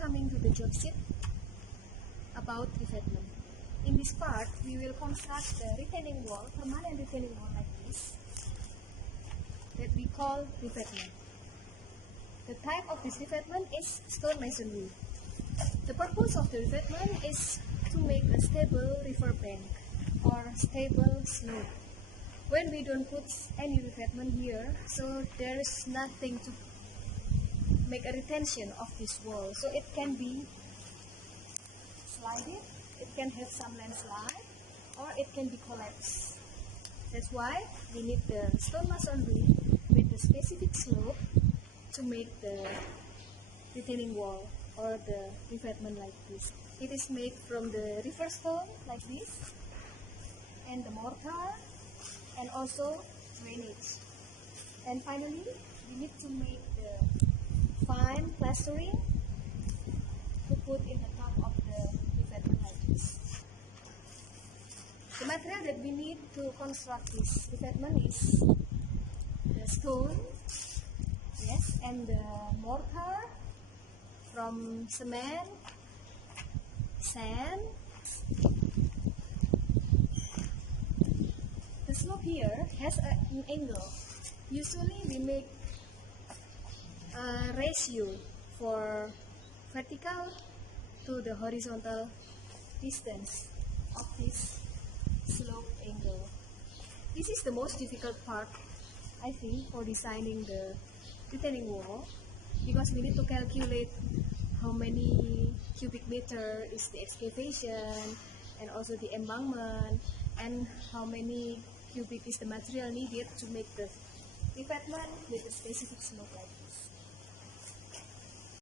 coming to the job sheet about revetment. In this part, we will construct the retaining wall, permanent retaining wall like this, that we call revetment. The type of this revetment is stone masonry. The purpose of the revetment is to make a stable river bank or stable slope. When we don't put any revetment here, so there is nothing to make a retention of this wall. So it can be slided, it can have some landslide, or it can be collapsed. That's why we need the stone masonry with the specific slope to make the retaining wall or the revetment like this. It is made from the river stone like this, and the mortar, and also drainage. And finally, we need to make the fine plastering to put in the top of the revetment like this. The material that we need to construct this revetment is the stone, yes, and the mortar from cement, sand. The slope here has an angle. Usually we make a ratio for vertical to the horizontal distance of this slope angle. This is the most difficult part, I think, for designing the retaining wall, because we need to calculate how many cubic meter is the excavation, and also the embankment, and how many cubic is the material needed to make the revetment with a specific slope like